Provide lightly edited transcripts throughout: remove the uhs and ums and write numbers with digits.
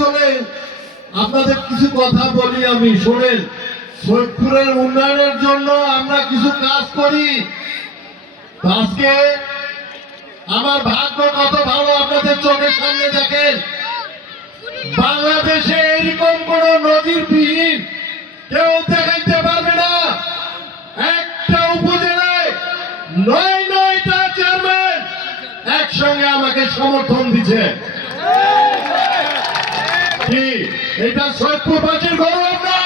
চলে আপনাদের কিছু কথা বলি আমি, শোনেন। সৈয়দপুরের উন্নয়নের জন্য আমরা কিছু কাজ করি। আজকে আমার ভাগ্য কত ভালো, আপনাদের চোখের সামনে দেখেন, বাংলাদেশে এরকম কোন নজিরবিহীন কেউ দেখাইতে পারবে না। একটা উপজেলায় ৯টা চেয়ারম্যান একসঙ্গে আমাকে সমর্থন দিচ্ছে। কি এটা সৈয়দপুরবাসীর গৌরব না?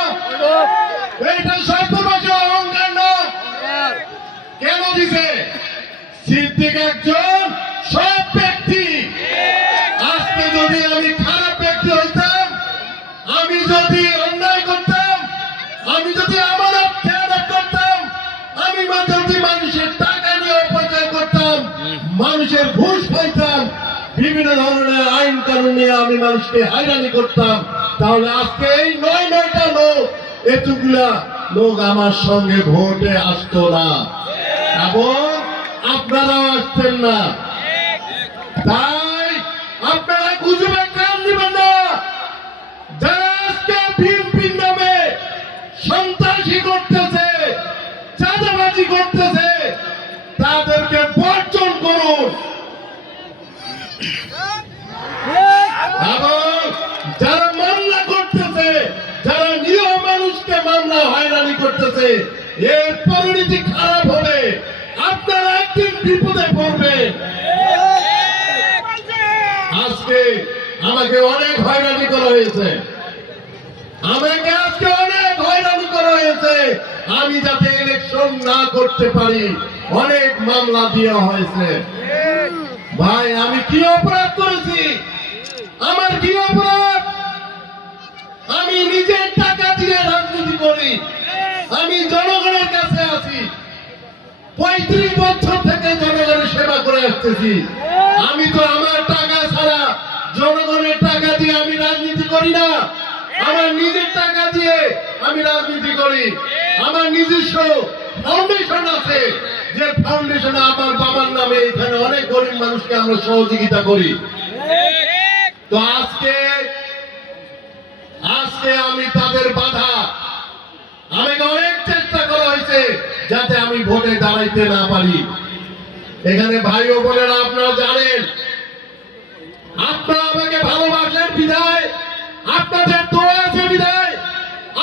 এটা সৈয়দপুরবাসীর অহংকার না? কেন দিছে? সিদ্দিক একজন সৎ ব্যক্তি। আজকে যদি আমি খারাপ ব্যক্তি হইতাম, আমি যদি অন্যায় করতাম, আমি যদি আমানত খেয়ানত করতাম, আমি যদি মানুষের টাকা নিয়ে অপচয় করতাম, মানুষের ঘুষ খাইতাম, বিভিন্ন ধরনের আইন কানুন নিয়ে আমি মানুষকে হয়রানি করতাম, তাহলে আজকে এই ৯টা লোক, এতগুলা লোক আমার সঙ্গে ভোটে আসতো না, এবং আপনারাও আসতেন না। তাই আপনারা গুজবে কান দিবেন না। যারা আজকে বিএনপির নামে সন্ত্রাসী করতেছে, চাঁদাবাজি করতেছে, তাদেরকে বর্জন করুন। এবং যারা মামলা করতেছে, যারা নিরীহ মানুষকে মামলা হয়রানি করতেছে, এর পরিণতি খারাপ হবে। আপনারা একদিন বিপদে পড়বেন। আজকে আমাকে অনেক হয়রানি করা হয়েছে, আমাকে আজকে অনেক হয়রানি করা হয়েছে। আমি যাতে ইলেকশন না করতে পারি অনেক মামলা দেওয়া হয়েছে। ভাই, আমি কি অপরাধ করেছি? আমার কি অপরাধ? আমি নিজের টাকা দিয়ে রাজনীতি করি, আমি জনগণের কাছে আছি, ৩৫ বছর থেকে জনগণের সেবা করে আসতেছি। আমি তো আমার টাকা ছাড়া, জনগণের টাকা দিয়ে আমি রাজনীতি করি না। আমার নিজের টাকা দিয়ে আমি রাজনীতি করি। আমার নিজস্ব ফাউন্ডেশন আছে, যে ফাউন্ডেশনে আমার বাবার নামে এখানে অনেক গরিব মানুষকে আমরা সহযোগিতা করি। তো আজকে আমি তাদের বাধা, আমাকে অনেক চেষ্টা করা হয়েছে যাতে আমি ভোটে দাঁড়াইতে না পারি। এখানে ভাই ও বোনেরা, আপনারা জানেন, আপনারা আমাকে ভালোবাসেন বিধায়, আপনাদের দোয়া আছে বিধায়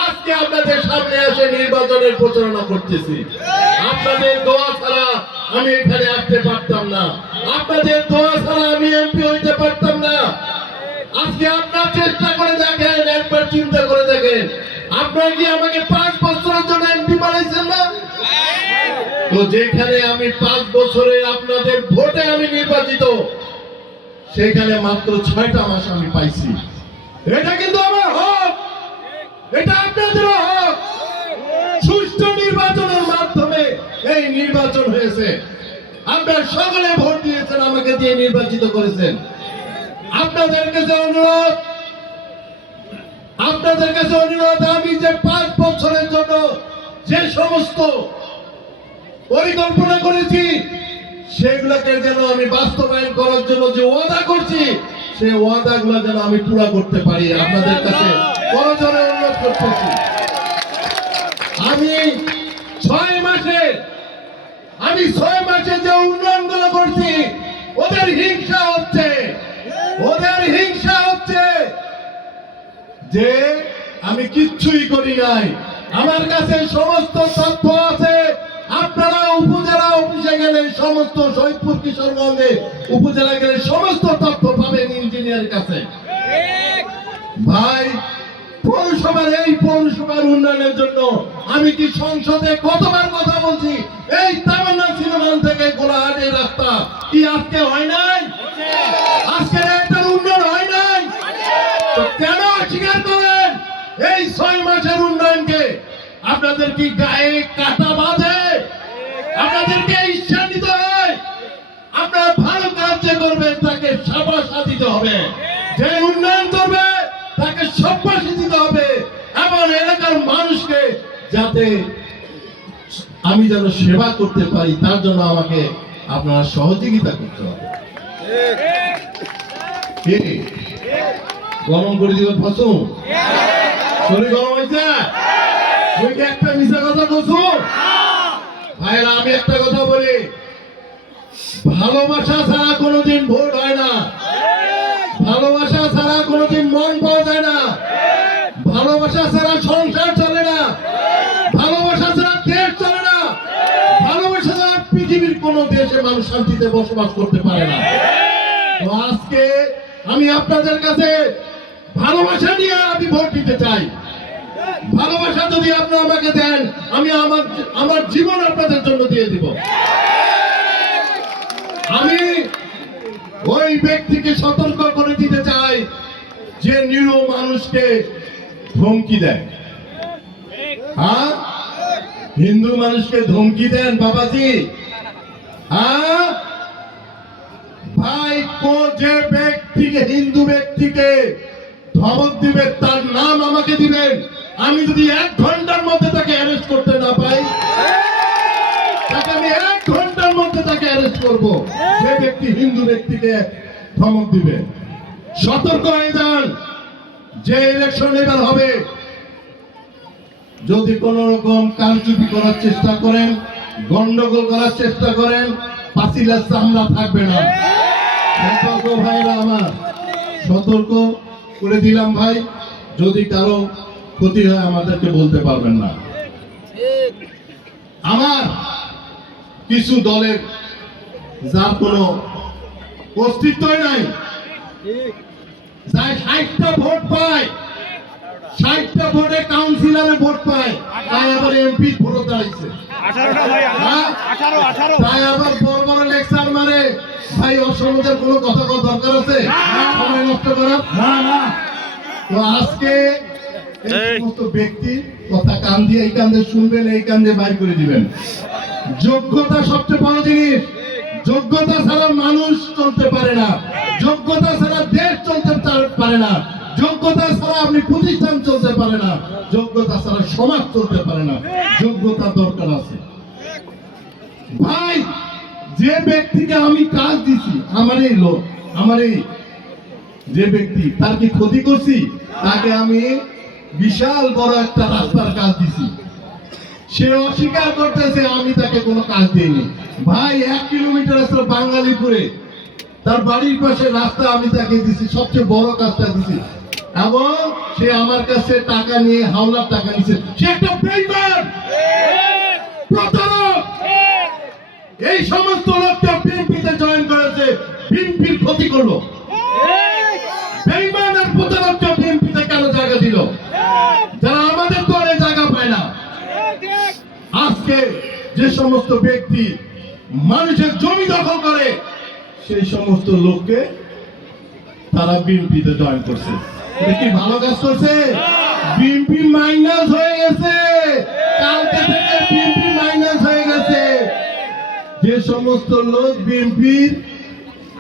আজকে আপনাদের সামনে এসে নির্বাচনের প্রচারণা করতেছি। আপনাদের দোয়া ছাড়া আমি এখানে আসতে পারতাম না, আপনাদের দোয়া ছাড়া আমি এমপি হইতে পারতাম না। আজকে আপনার চেষ্টা করে দেখেন, একবার চিন্তা করে দেখেন, আপনারা কি আমাকে 5 বছরের জন্য এমপি বানাইছেন না? তো যেখানে আমি 5 বছরে আপনাদের ভোটে আমি নির্বাচিত, সেখানে মাত্র 6টা মাস আমি পাইছি। এটা কিন্তু আমার হক, এটা আপনাদের হক। সুষ্ঠু নির্বাচনের মাধ্যমে এই নির্বাচন হয়েছে। আপনারা সকলে ভোট দিয়েছেন, আমাকে দিয়ে নির্বাচিত করেছেন। আপনাদের কাছে অনুরোধ, আমি যে 5 বছরের জন্য যে সমস্ত পরিকল্পনা করেছি, সেগুলোকে যেন আমি বাস্তবায়ন করার জন্য যে ওয়াদা করছি, সেই ওয়াদাগুলো যেন আমি পুরো করতে পারি। আপনাদের কাছে করজোড়ে অনুরোধ করতেছি। আমি 6 মাসে যে উন্নয়নগুলো করছি, ওদের হিংসা হচ্ছে যে আমি কিচ্ছুই করি নাই। আমার কাছে সমস্ত তথ্য আছে। আপনারা উপজেলা অফিসে গেলে, সমস্ত সৈয়দপুর কিশোরগঞ্জে উপজেলা গেলে সমস্ত তথ্য পাবেন ইঞ্জিনিয়ারের কাছে। ভাই, পৌরসভার উন্নয়নের জন্য আমি কি সংসদে কতবার কথা বলছি? এই তামান্না সিনেমা থেকে গোলাহাটের রাস্তা কি আজকে হয় নাই? আজকে একটা উন্নয়ন হয় নাই? তো কেন অস্বীকার করেন এই 6 মাসের উন্নয়নকে? আপনাদের কি গায়ে কাটা বাঁধে? আপনাদেরকে ঈর্ষান্বিত হয়? আপনারা ভালো কাজ করবেন, তাকে শাবাশী দিতে হবে। যে উন্নয়ন করবে তাকে শাবাশী দিতে হবে, এবং এলাকার মানুষকে যাতে আমি যেন সেবা করতে পারি, তার জন্য আমাকে আপনারা সহযোগিতা করতে হবে। গরম করে দিব ফসু শরীর গরম হয়েছে তুই কি একটা মিশা কথা বলছো ভাইরা আমি একটা কথা বলি ভালোবাসা ছাড়া কোনোদিন ভোট হয় না ভালোবাসা ছাড়া কোনোদিন মন পাওয়া যায় না ভালোবাসা ছাড়া সংসার চলে না ভালোবাসা ছাড়া দেশ চলে না ভালোবাসা ছাড়া পৃথিবীর কোনো দেশে মানুষ শান্তিতে বসবাস করতে পারে না তো আজকে আমি আপনাদের কাছে ভালোবাসা নিয়ে আমি ভোট দিতে চাই ভালোবাসা যদি আপনারা আমাকে দেন আমি আমার জীবন আপনাদের জন্য দিয়ে দিব আমি ওই ব্যক্তিকে সতর্ক করে দিতে চাই যে নিরীহ মানুষকে ধমকি দেয় হ্যাঁ হিন্দু মানুষকে ধমকি দেন বাবাজি হ্যাঁ ভাই যে ব্যক্তিকে হিন্দু ব্যক্তিকে ধমক দিবে তার নাম আমাকে দিবেন আমি যদি 1 ঘন্টার মধ্যে তাকে অ্যারেস্ট করতে না পাই তাকে আমি 1 ঘন্টার মধ্যে তাকে অ্যারেস্ট করব যে ব্যক্তি হিন্দু ব্যক্তিকে ধমক দিবে সতর্ক হয়ে যান যে ইলেকশন এবার হবে যদি কোন রকম কারচুপি করার চেষ্টা করেন গন্ডগোল করার চেষ্টা করেন পাঁচিলের চামড়া থাকবে না সতর্ক ভাইরা আমার সতর্ক করে দিলাম ভাই যদি কারো ক্ষতি হয় আমাদেরকে বলতে পারবেন না আমার কিছু দলের যার কোনো অস্তিত্বই নাই যাই 60টা ভোট পায় 60টা ভোটে কাউন্সিলরে ভোট পায় তাই আবার এমপি ভোট দাঁড়াইছে 18 তাই আবার বড় বড় লেকচার মারে ভাই অসমাজের কোনো কথা দরকার আছে সময় নষ্ট করার না তো আজকে এই সমস্ত ব্যক্তি কথা কান দিয়ে এই কান দিয়ে শুনবেন এই কান দিয়ে বাইর করে দিবেন যোগ্যতা সবচেয়ে বড় জিনিস যোগ্যতা ছাড়া মানুষ চলতে পারে না যোগ্যতা ছাড়া দেশ চলতে পারে না যোগ্যতা ছাড়া আপনি প্রতিষ্ঠান চলতে পারে না যোগ্যতা ছাড়া সমাজ চলতে পারে না যোগ্যতা দরকার আছে ভাই যে ব্যক্তিকে আমি কাজ দিছি আমার এই লোক আমার এই যে ব্যক্তি তার কি ক্ষতি করছি তাকে আমি বিশাল বড় একটা রাস্তার কাজ দিছি সে অস্বীকার করতেছে আমি তাকে কোনো কাজ দিইনি ভাই 1 কিলোমিটার রাস্তা বাঙালিপুরে তার বাড়ির পাশে রাস্তা আমি তাকে দিছি সবচেয়ে বড় কাজটা দিছি এবং সে আমার কাছে টাকা নিয়ে হাওলার টাকা নিছে সে একটা বেঈমান প্রতারক এই সমস্ত লোককে বিএনপিতে জয়েন করেছে বিএনপির ক্ষতি করলো বেঈমান আর প্রতারককে বিএনপিতে কেন জায়গা দিল যারা আমাদের দলে জায়গা পায় না আজকে যে সমস্ত ব্যক্তি মানুষের জমি দখল করে সেই সমস্ত লোককে তারা বিএনপিতে জয়েন করছে এটা কি ভালো কাজ করছে বিএনপি মাইনাস হয়ে গেছে কালকে থেকে বিএনপি মাইনাস হয়ে গেছে যে সমস্ত লোক বিএনপির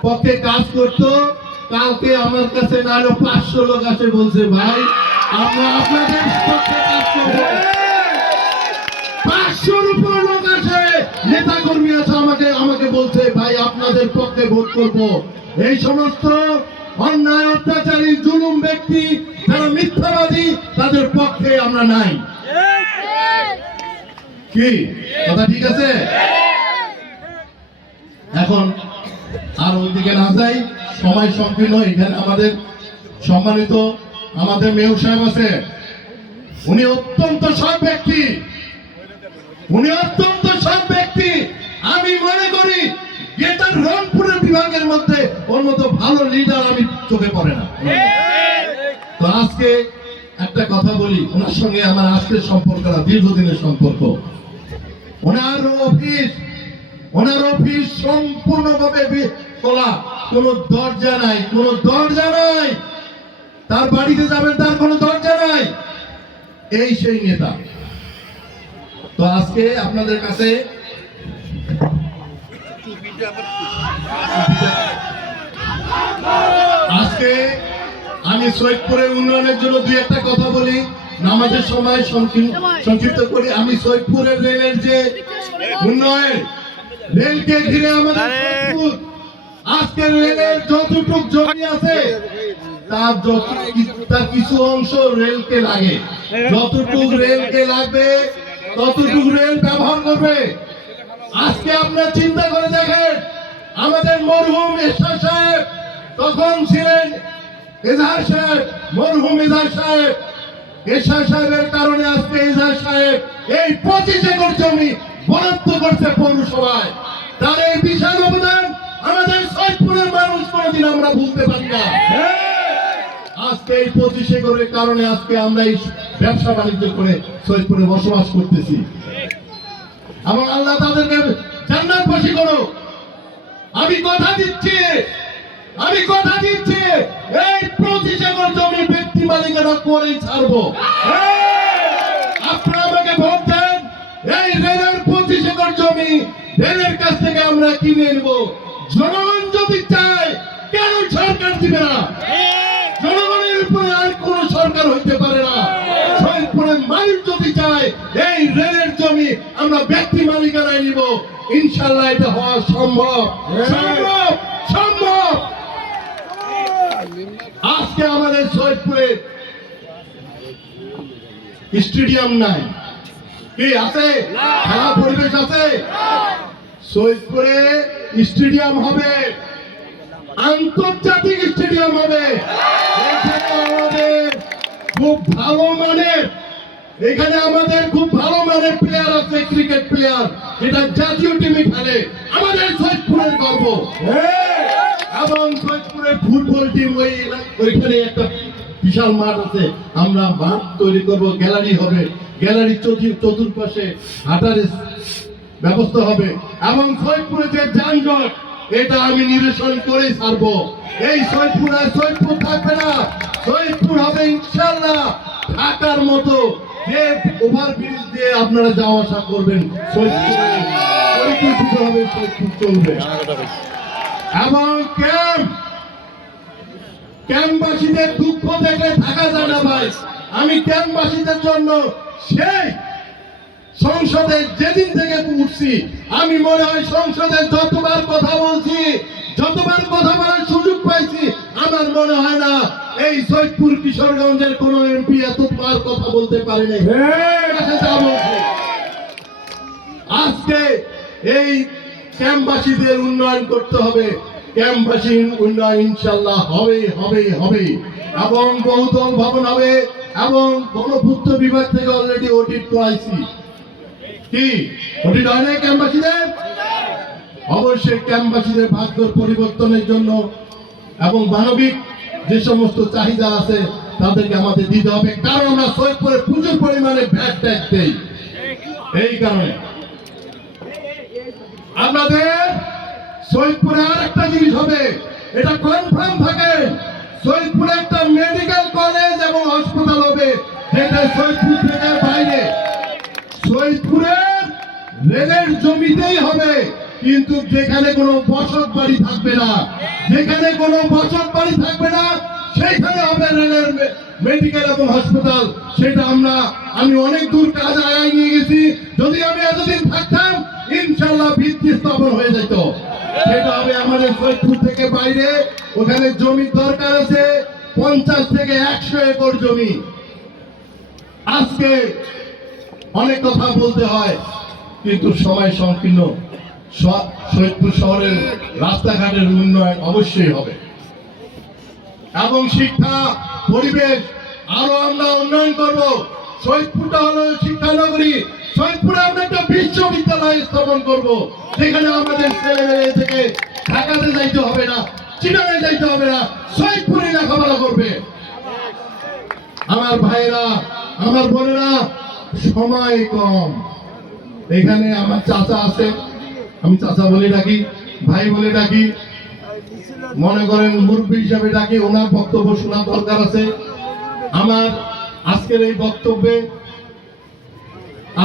পক্ষে কাজ করতো কালকে আমার কাছে না আরো 500 লোক আছে বলছে ভাই আমরা আপনাদের পক্ষে কাজ করব 500-র উপর লোক আছে নেতা কর্মী আছে আমাকে বলছে ভাই আপনাদের পক্ষে ভোট করব এই সমস্ত অন্যায় অত্যাচারী জুলুম ব্যক্তি যারা মিথ্যাবাদী তাদের পক্ষে আমরা নাই কি কথা ঠিক আছে এখন আর ওইদিকে না যাই সময় সংকীর্ণ এখানে আমাদের সম্মানিত আমাদের মেয়র সাহেব আছে উনি অত্যন্ত সৎ ব্যক্তি আমি মনে করি গেটার রংপুরের বিভাগের মধ্যে ওর মতো ভালো লিডার আমি চোখে পড়ে না তো আজকে একটা কথা বলি ওনার সঙ্গে আমার আজকের সম্পর্কটা দীর্ঘদিনের সম্পর্ক ওনার অফিস সম্পূর্ণভাবে খোলা কোনো দরজা নাই তার বাড়িতে যাবেন তার কোনো দরজা নাই এই সেই নেতা তো আজকে আপনাদের কাছে আজকে আমি সৈয়দপুরের উন্নয়নের জন্য দুই একটা কথা বলি নামাজের সময় সংক্ষিপ্ত করি আমি সৈয়দপুরের রেলের যে উন্নয়ন রেলকে ঘিরে আমাদের আজকে রেলের যতটুক জমি আছে তার কিছু অংশ রেলকে লাগে, যতটুকু রেলকে লাগবে ততটুকু রেল ব্যবহার করবে। আজকে আপনারা চিন্তা করে দেখেন, আমাদের মরহুম এরশাদ সাহেব তখন ছিলেন এজাহার সাহেব, মরহুম এজাহার সাহেব, এরশাদ সাহেবের কারণে আজকে এজাহার সাহেব এই 25 একর জমি বরাদ্দ করছে পৌরসভায়। তার এই বিশাল অবদান আমাদের সৈয়দপুরের মানুষ কোনদিন আমরা ভুলতে পারি না। আজকে এই 25 একরের কারণে আজকে আমরা এই ব্যবসা বাণিজ্য করে সৈয়দপুরে বসবাস করতেছি এবং আল্লাহ তাদেরকে জান্নাতবাসী করো। আমি কথা দিচ্ছি এই 25 একর জমি ব্যক্তি মালিকানা করেই ছাড়বো। আপনারা আমাকে ভোট দেন, এই রেলের 25 একর জমি রেলের কাছ থেকে আমরা কিনে নেব। জনগণ যদি চায় কেন সরকার দিবে না? জনগণের উপরে আর কোন সরকার হইতে পারে না। সৈয়দপুরের মানুষ যদি চায় এই রেলের জমি আমরা ব্যক্তি মালিকানায় নিব, ইনশাআল্লাহ এটা হওয়া সম্ভব। আজকে আমাদের সৈয়দপুরে স্টেডিয়াম নাই, কি আছে? খেলা পরিবেশ আছে? সৈয়দপুরে স্টেডিয়াম হবে, আন্তর্জাতিক স্টেডিয়াম হবে। এখানে আমাদের খুব ভালো মানের প্লেয়ার আছে, ক্রিকেট প্লেয়ার, যেটা জাতীয় টিমে খেলে। আমাদের সৈয়দপুরের গর্ব। এবং সৈয়দপুরের ফুটবল টিম ওইখানে একটা বিশাল মাঠ আছে, আমরা মাঠ তৈরি করব, গ্যালারি হবে, গ্যালারি চতুর্পাশে হাঁটার ব্যবস্থা হবে এবং সৈয়দপুরে যে যানজট এটা আমি নিরসন করে ছাড়বো। এই সৈয়দপুর আর সৈয়দপুর থাকবে না, সৈয়দপুর হবে ইনশাআল্লাহ ঢাকার মতো, যে ওভারব্রিজ দিয়ে আপনারা যাওয়া আসা করবেন, সৈয়দপুর হবে, সৈয়দপুর চলবে। এবং ক্যাম্পবাসীদের দুঃখ দেখলে থাকা যায় না ভাই। আমি ক্যাম্পবাসীদের জন্য সেই সংসদে যেদিন থেকে উঠছি, আমি মনে হয় সংসদে যতবার কথা বলছি, যতবার কথা বলার সুযোগ পাইছি, আমার মনে হয় না এই সৈয়দপুর কিশোরগঞ্জের কোন এমপি এতবার কথা বলতে পারেনি। আজকে এই ক্যাম্পবাসীদের উন্নয়ন করতে হবে, ক্যাম্পবাসীর উন্নয়ন ইনশাআল্লাহ হবে এবং বহুতল ভবন হবে এবং গণপূর্ত বিভাগ থেকে অলরেডি অডিট করাইছি। কি অডিট হয় না ক্যাম্পবাসীদের? অবশ্যই ক্যাম্পবাসীদের ভাগ্য পরিবর্তনের জন্য এবং মানবিক যে সমস্ত চাহিদা আছে তাদেরকে আমাদের দিতে হবে, কারণ আমরা সৈয়দপুরে প্রচুর পরিমাণে ভ্যাট ট্যাক্স দেই। এই কারণে আপনাদের সৈয়দপুরে আর একটা জিনিস হবে, এটা কনফার্ম থাকে, সৈয়দপুরে একটা মেডিকেল কলেজ এবং হাসপাতাল হবে, যেটা সৈয়দপুর থেকে বাইরে। সৈয়দপুরের রেলের জমিতেই হবে, কিন্তু যেখানে কোনো বসত বাড়ি থাকবে না, যেখানে কোনো বসত বাড়ি থাকবে না সেইখানে হবে রেলের মেডিকেল এবং হাসপাতাল। সেটা আমি অনেক দূর কাজ আগায় নিয়ে গেছি, যদি আমি এতদিন থাকতাম ইনশাআল্লাহ ভিত্তি স্থাপন হয়ে যেত। সেটা হবে আমাদের সৈয়দপুর থেকে বাইরে, ওখানে জমির দরকার আছে 50 থেকে 100 একর জমি। আজকে অনেক কথা বলতে হয় কিন্তু সময় সংকীর্ণ। সৈয়দপুর শহরের রাস্তাঘাটের উন্নয়ন অবশ্যই হবে এবং শিক্ষা পরিবেশ আরো আমরা উন্নয়ন করব। সৈয়দপুরটা হলো শিক্ষা নগরী, সৈয়দপুরে আমরা একটা বিশ্ববিদ্যালয় স্থাপন করব, যেখানে আমাদের ছেলেমেয়ে থেকে ঢাকাতে যাইতে হবে না, চিটাগাং যাইতে হবে না, সৈয়দপুরে লেখাপড়া করবে। আমার ভাইরা, আমার বোনেরা, সময় কম। এখানে আমার চাচা আছে, আমি চাচা বলে ডাকি, ভাই বলে ডাকি, মনে করেন মুরব্বী হিসাবে ডাকি, ওনার বক্তব্য শোনার দরকার আছে। আমার আজকের এই বক্তব্যে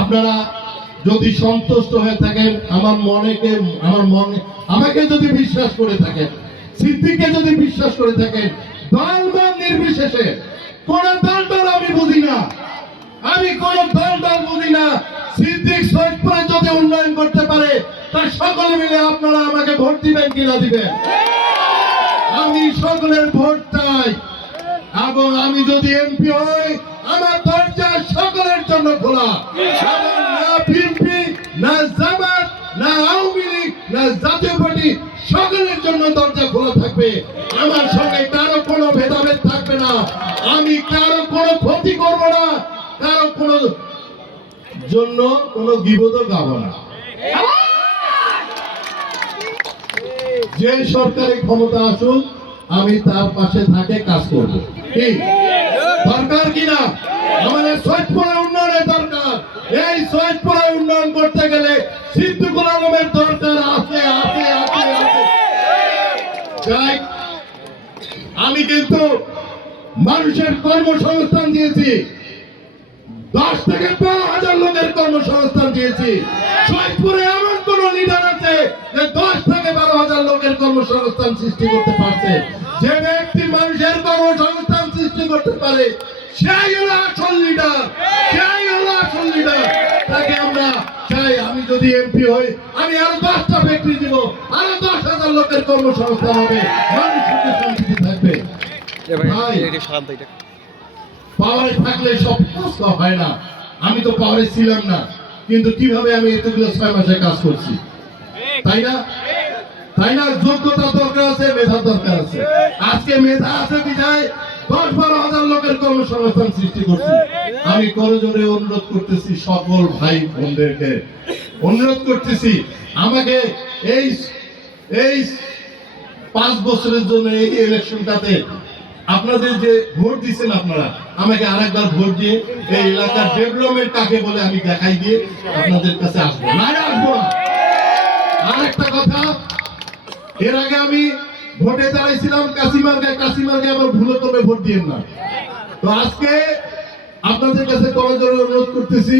আপনারা যদি সন্তুষ্ট হয়ে থাকেন, আমাকে যদি বিশ্বাস করে থাকেন, সিদ্দিককে যদি বিশ্বাস করে থাকেন, দল মত নির্বিশেষে, কোন দল আমি বুঝি না, আমি কোন দল বুঝি না, সিদ্দিক সৈয়দপুরে যদি উন্নয়ন করতে পারে তার সকলে মিলে আপনারা আমাকে ভোট দিবেন কিনা দিবেন? আমি সকলের ভোট চাই, এবং আমি যদি এমপি হই আমার দরজা সকলের জন্য খোলা। এবং না বিএনপি, না জামাত, না আওয়ামী লীগ, না জাতীয় পার্টি, সকলের জন্য দরজা খোলা থাকবে। আমার সঙ্গে কারো কোনো ভেদাভেদ থাকবে না। আমি কারো কোনো ক্ষতি করবো না, কারো কোনো জন্য কোনো গীবতও গাবো না। যে সরকারি ক্ষমতা আসুক আমি তার পাশে থাকে কাজ করব। কি দরকার কিনা? আমাদের সৈয়দপুরে উন্নয়নের দরকার। এই সৈয়দপুরে উন্নয়ন করতে গেলে সিদ্দিকুল আলমের দরকার আছে আছে আছে আছে। যাই, আমি কিন্তু মানুষের কর্মসংস্থান দিয়েছি, 10 থেকে 12,000 লোকের কর্মসংস্থান দিয়েছি। সৈয়দপুরে এমন কোন লিডার আছে যে 10 থেকে 12,000 লোকের কর্মসংস্থান সৃষ্টি করতে পারছে? যে ব্যক্তি মানুষের কর্মসংস্থান সৃষ্টি করতে পারে সেই হলো আসল লিডার, সেই হলো আসল লিডার। তাকে আমরা চাই, আমি যদি এমপি হই আমি আরো 10টা ফ্যাক্টরি দিব, আরো 10,000 লোকের কর্মসংস্থান হবে, মানুষ সুখে শান্তিতে থাকবে। পাওয়ারে থাকলে সব কাজ হয় না। আমি তো পাওয়ারে ছিলাম না, কিন্তু কিভাবে আমি এতগুলো 6 মাসে কাজ করছি, তাই না? তাই না? যোগ্যতা দরকার আছে, মেধা দরকার আছে। আজকে মেধা আছে বিধায় 10-12,000 লোকের কর্মসংস্থান সৃষ্টি করছি। আমি করজোরে অনুরোধ করতেছি সকল ভাই বোনদেরকে, অনুরোধ করতেছি আমাকে এই 5 বছরের জন্য এই ইলেকশনটাতে আপনাদের যে ভোট দিচ্ছেন, আপনারা আমাকে আরেকবার ভোট দিয়ে এই এলাকার ডেভেলপমেন্ট কাকে বলে আমি দেখাই দিয়ে আপনাদের কাছে আসবো না, আসবো না। আরেকটা কথা, এর আগে আমি ভোটে দাঁড়াইছিলাম কাশিমার্গে আবার ভুলে তবে ভোট দিয়েন না। তো আজকে আপনাদের কাছে করজোরে অনুরোধ করতেছি,